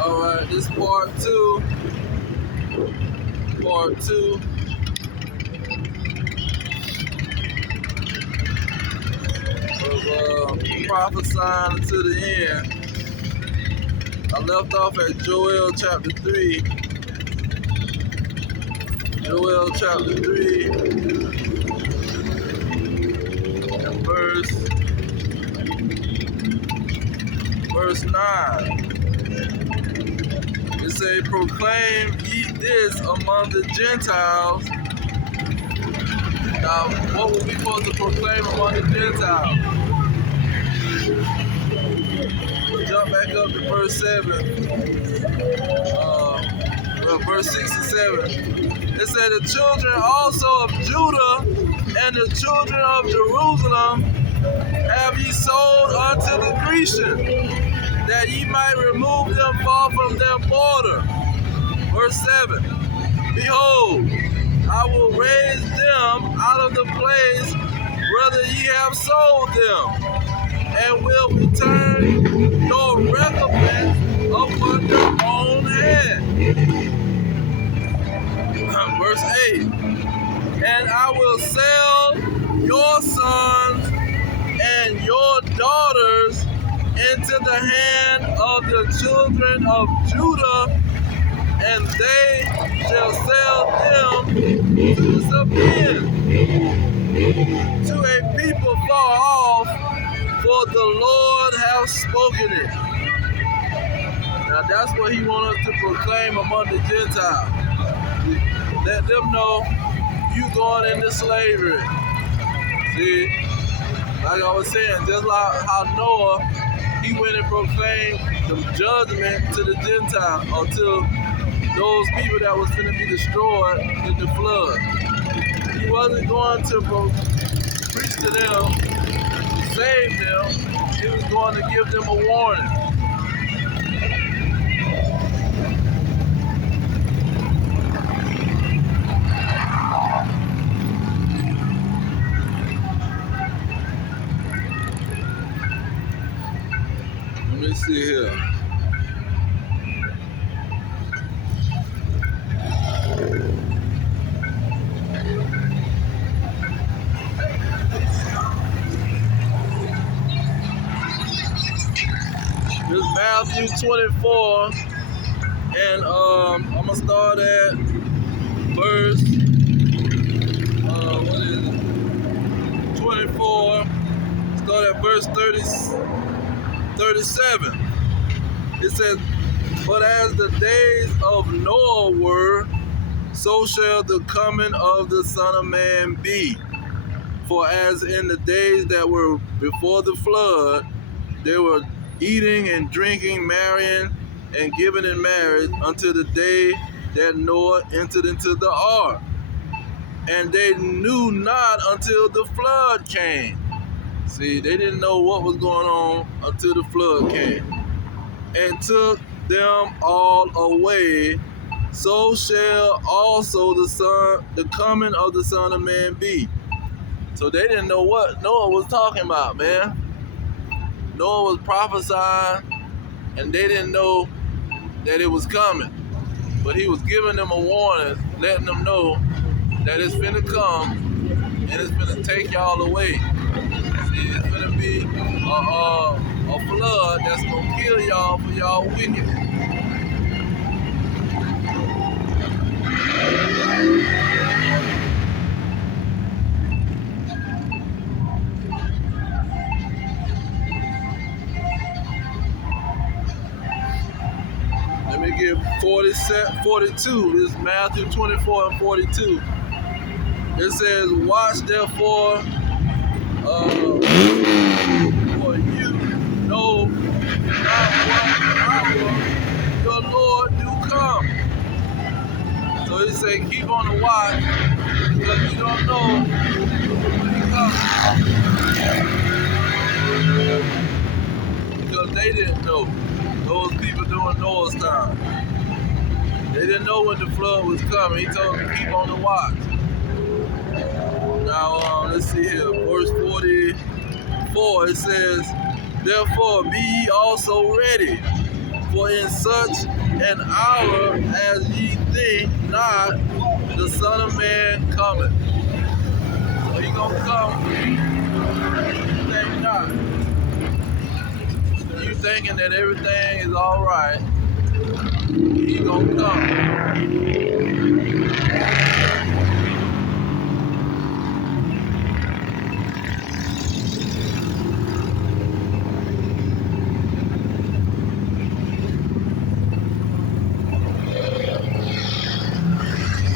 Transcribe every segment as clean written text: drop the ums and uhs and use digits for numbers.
Alright, this is part two. Of prophesying to the end. I left off at Joel chapter 3. Joel chapter 3 and verse 9. It says, proclaim ye this among the Gentiles. Now, what were we supposed to proclaim among the Gentiles? We'll jump back up to verse 7. Verse 6 and 7. It said, the children also of Judah and the children of Jerusalem have ye sold unto the Grecians, that ye might remove them far from their border. Verse 7. Behold, I will raise them out of the place whither ye have sold them, and will return your recompense upon your own head. Verse 8. And I will sell your sons and your daughters into the hand of the children of Judah, and they shall sell them to the Sabaeans, to a people far off, for the Lord hath spoken it. Now that's what he wants us to proclaim among the Gentiles. Let them know you going into slavery. See, like I was saying, just like how Noah, he went and proclaimed the judgment to the Gentiles, or to those people that was going to be destroyed in the flood. He wasn't going to preach to them, save them. He was going to give them a warning. Let me see here. This is Matthew 24, and I'm gonna start at verse 24. Start at verse 37. It says, but as the days of Noah were, so shall the coming of the Son of Man be. For as in the days that were before the flood, they were eating and drinking, marrying and giving in marriage until the day that Noah entered into the ark. And they knew not until the flood came. See, they didn't know what was going on until the flood came and took them all away. So shall also the coming of the Son of Man be. So they didn't know what Noah was talking about, man. Noah was prophesying, and they didn't know that it was coming. But he was giving them a warning, letting them know that it's finna come, and it's finna take y'all away. See, it's finna be a flood that's gonna kill y'all for y'all wickedness. Let me give 42. This is Matthew 24 and 42. It says, watch therefore, for you know not what hour your Lord do come. So he said, keep on the watch, because you don't know when he comes. Because they didn't know. Those people during Noah's time. They didn't know when the flood was coming. He told them to keep on the watch. Now, let's see here. Verse 44, it says, therefore be ye also ready, For in such an hour as ye think not, the Son of Man cometh. So he gonna come, you think not. You thinking that everything is all right, he gonna come.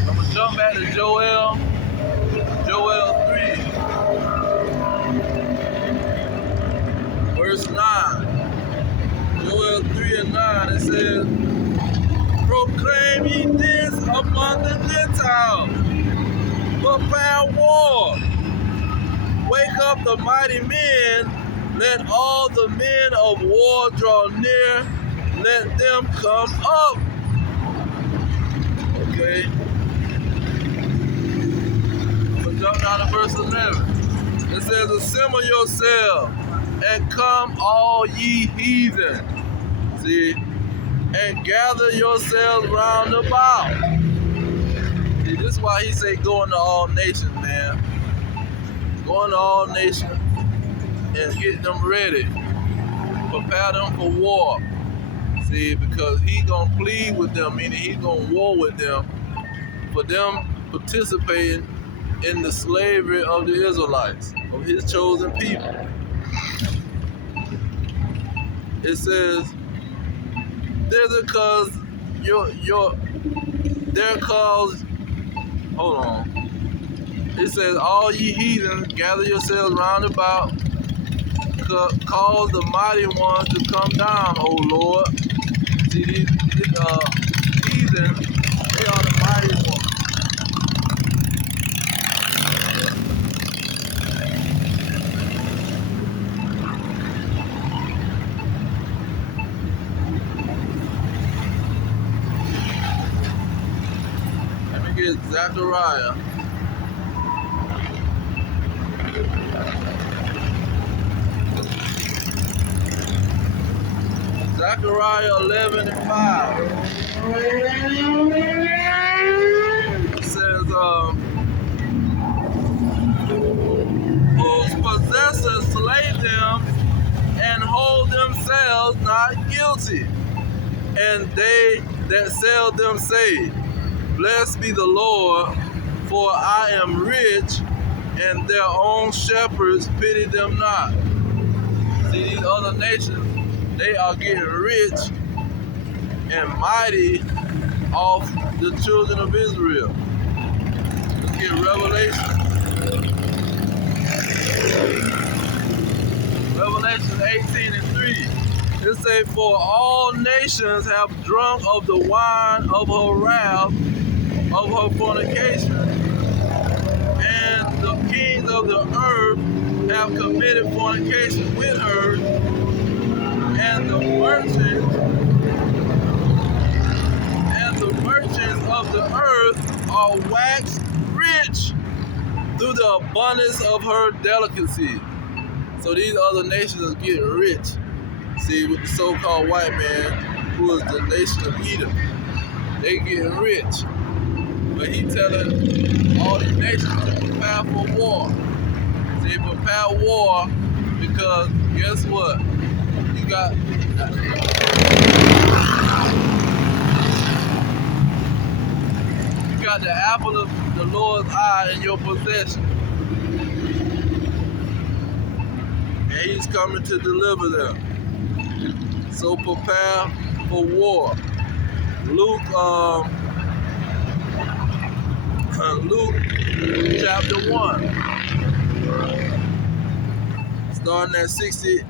I'm gonna jump back to Joel 3, verse 9. Joel 3 and 9, it says, proclaim ye this among the Gentiles, prepare war, wake up the mighty men, let all the men of war draw near, let them come up. Okay. But jump down to verse 11. It says, assemble yourselves and come all ye heathen. See? And gather yourselves round about. See, this is why he say go into all nations, man. Go into all nations and get them ready. Prepare them for war. See, because he gonna plead with them, meaning he gonna war with them for them participating in the slavery of the Israelites, of his chosen people. It says, there's a cause their cause, hold on. It says, all ye heathens, gather yourselves round about, cause the mighty ones to come down, O Lord. See, these heathens, they are the mighty ones. Let me get Zechariah. Zechariah 11 and 5. It says, whose possessors slay them and hold themselves not guilty. And they that sell them say, blessed be the Lord, for I am rich, and their own shepherds pity them not. See, these other nations, they are getting rich and mighty off the children of Israel. Let's get Revelation. Revelation 18 and 3. It says, for all nations have drunk of the wine of her wrath, of her fornication, and the kings of the earth have committed fornication with her, and the merchants of the earth are waxed rich through the abundance of her delicacy. So these other nations are getting rich. See, with the so-called white man, who is the nation of Edom, they getting rich. But he telling all these nations to prepare for war. See, prepare war because guess what? You got the apple of the Lord's eye in your possession. And he's coming to deliver them. So prepare for war. Luke chapter 1. Starting at 60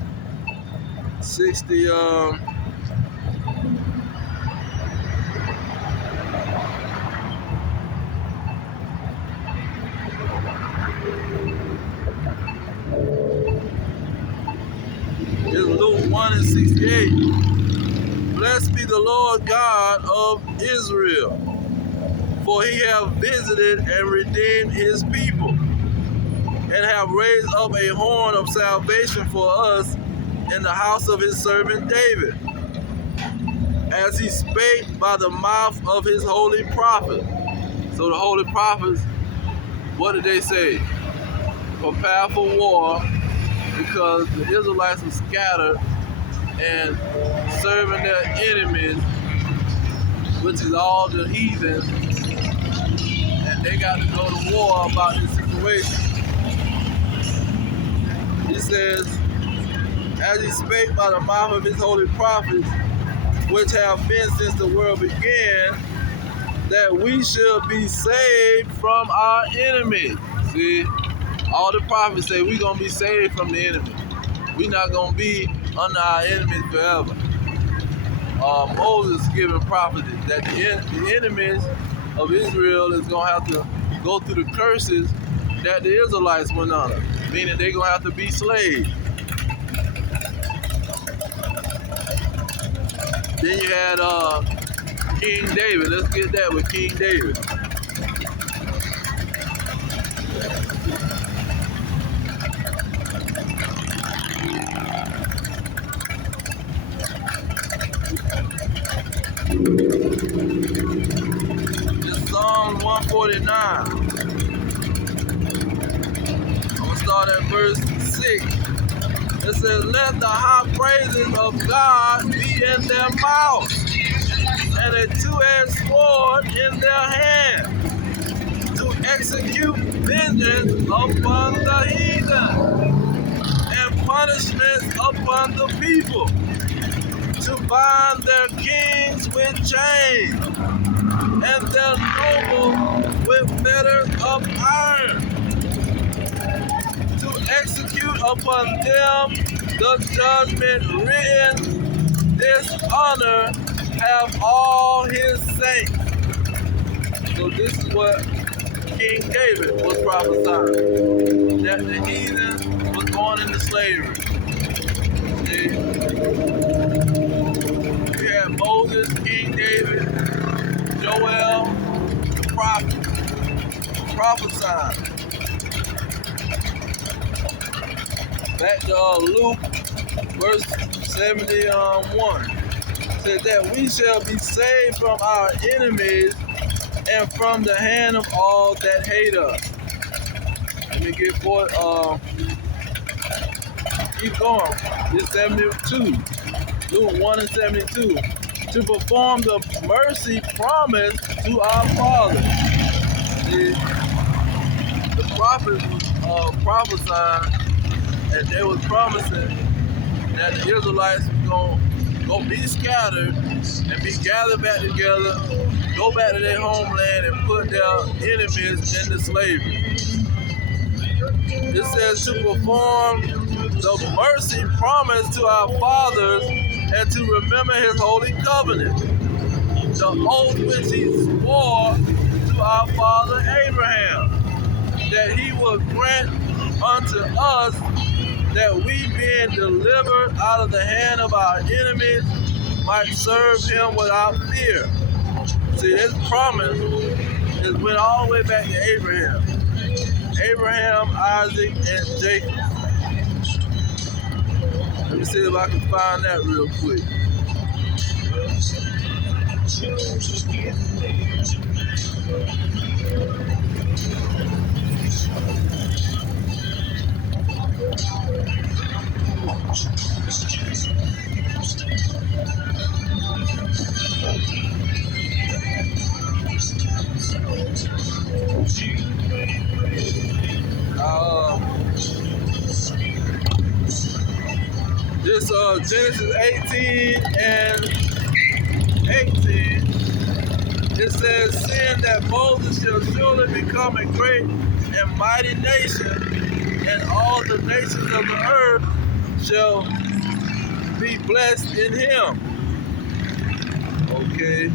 It's Luke 1 and 68. Blessed be the Lord God of Israel, for he hath visited and redeemed his people, and have raised up a horn of salvation for us in the house of his servant David, as he spake by the mouth of his holy prophet. So the holy prophets, what did they say? Prepare for war, because the Israelites were scattered and serving their enemies, which is all the heathens, and they got to go to war about this situation. He says, as he spake by the mouth of his holy prophets, which have been since the world began, that we should be saved from our enemies. See, all the prophets say we're going to be saved from the enemy. We're not going to be under our enemies forever. Moses giving prophecy that the enemies of Israel is going to have to go through the curses that the Israelites went under, meaning they're going to have to be slaves. Then you had King David. Let's get that with King David. It's Psalm 149. I'm going to start at verse 6. It says, let the high praises of God be in their mouth, and a two-edged sword in their hand, to execute vengeance upon the heathen, and punishment upon the people, to bind their kings with chains, and their nobles with fetters of iron, to execute upon them the judgment written, dishonor have all his saints. So this is what King David was prophesying, that the heathen was going into slavery. See? We had Moses, King David, Joel, the prophet, prophesying. Back to Luke, verse 71. Said that we shall be saved from our enemies and from the hand of all that hate us. Let me get for keep going. It's 72. Luke 1 and 72. To perform the mercy promised to our fathers. See, the prophets was prophesying, and they was promising that the Israelites was gonna be scattered and be gathered back together, go back to their homeland and put their enemies into slavery. It says to perform the mercy promised to our fathers and to remember his holy covenant, the oath which he swore to our father Abraham, that he would grant unto us that we, being delivered out of the hand of our enemies, might serve him without fear. See, this promise is went all the way back to Abraham. Abraham, Isaac, and Jacob. Let me see if I can find that real quick. This Genesis 18 and 18, it says, seeing that Moses shall surely become a great and mighty nation, and all the nations of the earth shall be blessed in him. Okay.